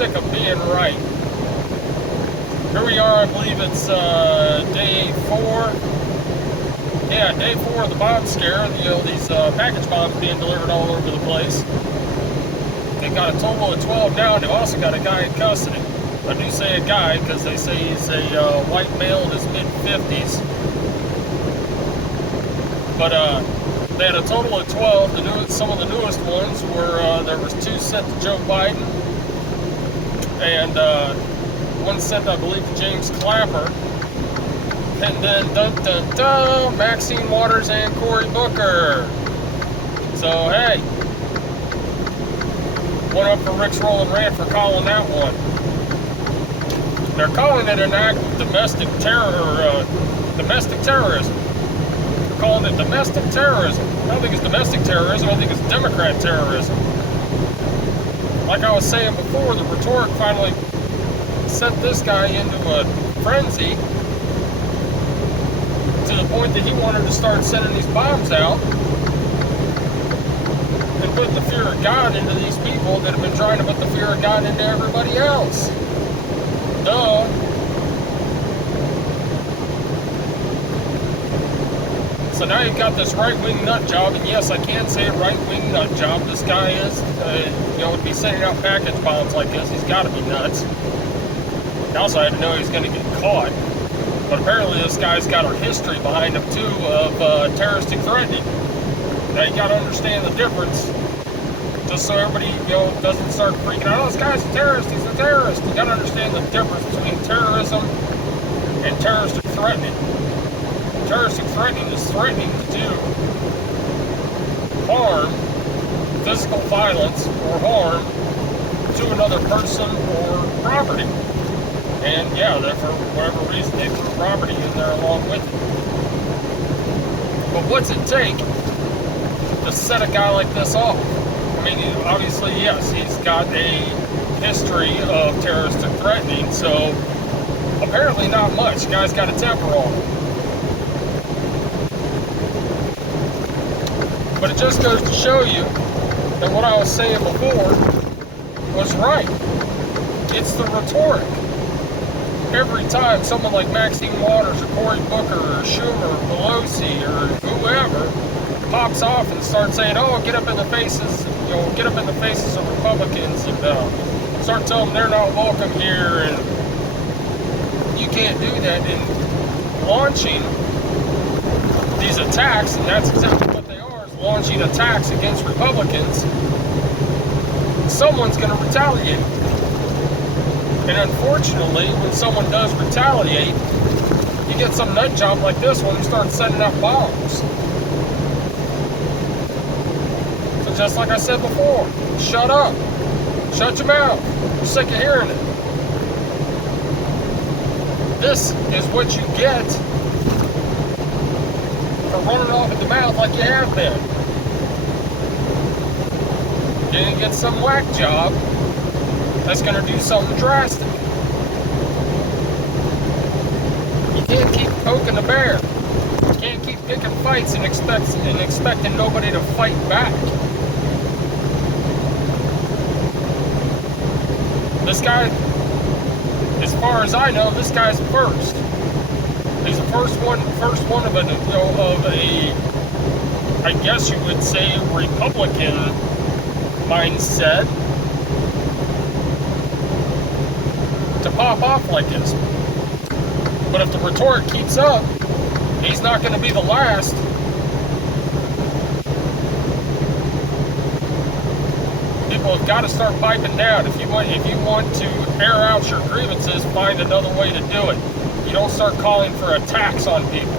sick of being right. Here we are, I believe it's day 4. Yeah, day 4 of the bomb scare. You know, these package bombs being delivered all over the place. They got a total of 12 down. They've also got a guy in custody. I do say a guy because they say he's a white male in his mid-50s. But they had a total of 12. Some of the newest ones were, there was 2 sent to Joe Biden. And 1 sent, I believe, to James Clapper. And then, Maxine Waters and Cory Booker. So, hey. One up for Rick's Rolling Rant for calling that one. They're calling it an act of domestic terror, domestic terrorism. They're calling it domestic terrorism. I don't think it's domestic terrorism, I think it's Democrat terrorism. Like I was saying before, the rhetoric finally sent this guy into a frenzy to the point that he wanted to start sending these bombs out and put the fear of God into these people that have been trying to put the fear of God into everybody else. Duh. So now you've got this right-wing nut job, and yes, I can say a right-wing nut job. This guy is, you know, to be sending out package bombs like this, he's got to be nuts. I also had to know he was going to get caught. But apparently this guy's got a history behind him, too, of terroristic threatening. Now, you got to understand the difference, just so everybody, you know, doesn't start freaking out. Oh, this guy's a terrorist, he's a terrorist. You got to understand the difference between terrorism and terroristic threatening. Terroristic threatening is threatening to do harm, physical violence, or harm to another person or property. And yeah, for whatever reason they threw property in there along with it. But what's it take to set a guy like this off? I mean, obviously, yes, he's got a history of terroristic threatening, so apparently not much. The guy's got a temper on him. But it just goes to show you that what I was saying before was right. It's the rhetoric. Every time someone like Maxine Waters or Cory Booker or Schumer or Pelosi or whoever pops off and starts saying, oh, get up in the faces, you know, get up in the faces of Republicans and start telling them they're not welcome here and you can't do that, and launching these attacks, and that's exactly what they are, is launching attacks against Republicans, someone's going to retaliate. And unfortunately, when someone does retaliate, you get some nut job like this one who starts sending out bombs. So just like I said before, shut up. Shut your mouth. You're sick of hearing it. This is what you get for running off at the mouth like you have been. You're going to get some whack job that's going to do something drastic. You can't keep poking the bear. You can't keep picking fights and expecting nobody to fight back. This guy, as far as I know, this guy's first. He's the first one of a, you know, of a, I guess you would say, Republican mindset to pop off like this. But if the rhetoric keeps up, he's not going to be the last. People have got to start piping down. If you want to air out your grievances, find another way to do it. You don't start calling for attacks on people.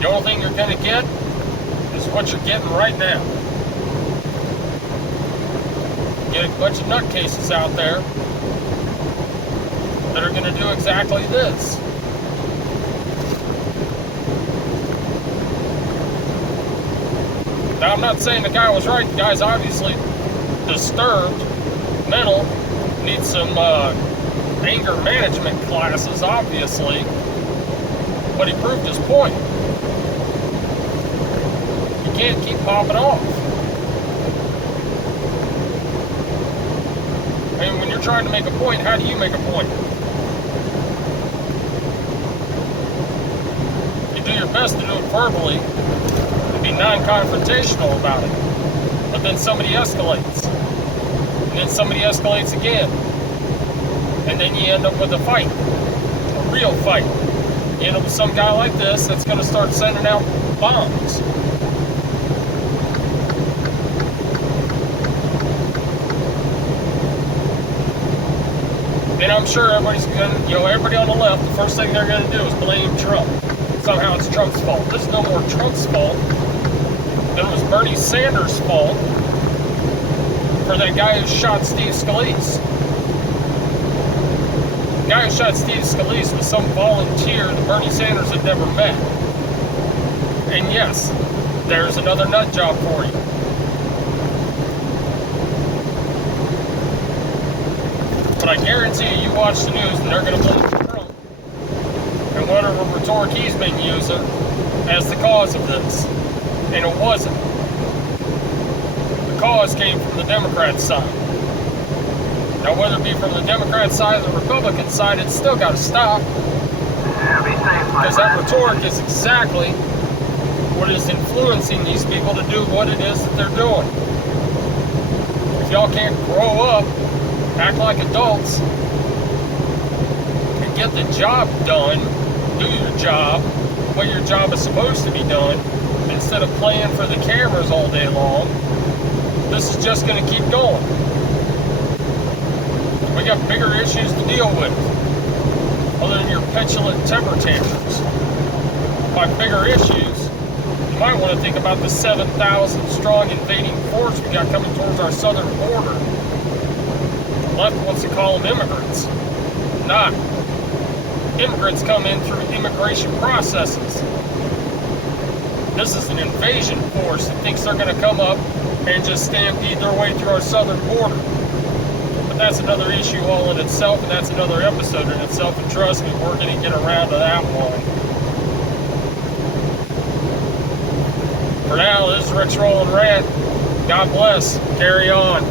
The only thing you're going to get is what you're getting right now. Get a bunch of nutcases out there that are going to do exactly this. Now, I'm not saying the guy was right. The guy's obviously disturbed, mental, needs some anger management classes, obviously, but he proved his point. You can't keep popping off. mean, when you're trying to make a point, how do you make a point? You do your best to do it verbally and be non-confrontational about it. But then somebody escalates. And then somebody escalates again. And then you end up with a fight. A real fight. You end up with some guy like this that's going to start sending out bombs. And I'm sure everybody's going to, everybody on the left, the first thing they're going to do is blame Trump. Somehow it's Trump's fault. This is no more Trump's fault than it was Bernie Sanders' fault for that guy who shot Steve Scalise. The guy who shot Steve Scalise was some volunteer that Bernie Sanders had never met. And yes, there's another nut job for you. But I guarantee you watch the news and they're going to blame Trump and whatever rhetoric he's been using as the cause of this. And it wasn't. The cause came from the Democrat side. Now, whether it be from the Democrat side or the Republican side, it's still got to stop. Because that rhetoric is exactly what is influencing these people to do what it is that they're doing. If y'all can't grow up, act like adults, and get the job done, do your job, what your job is supposed to be done, instead of playing for the cameras all day long, this is just going to keep going. We got bigger issues to deal with, other than your petulant temper tantrums. By bigger issues, you might want to think about the 7,000 strong invading force we got coming towards our southern border. The left wants to call them immigrants. Not. Immigrants come in through immigration processes. This is an invasion force that thinks they're going to come up and just stampede their way through our southern border. But that's another issue all in itself, and that's another episode in itself, and trust me, we're going to get around to that one. For now, this is Rick's Rolling Rant. God bless. Carry on.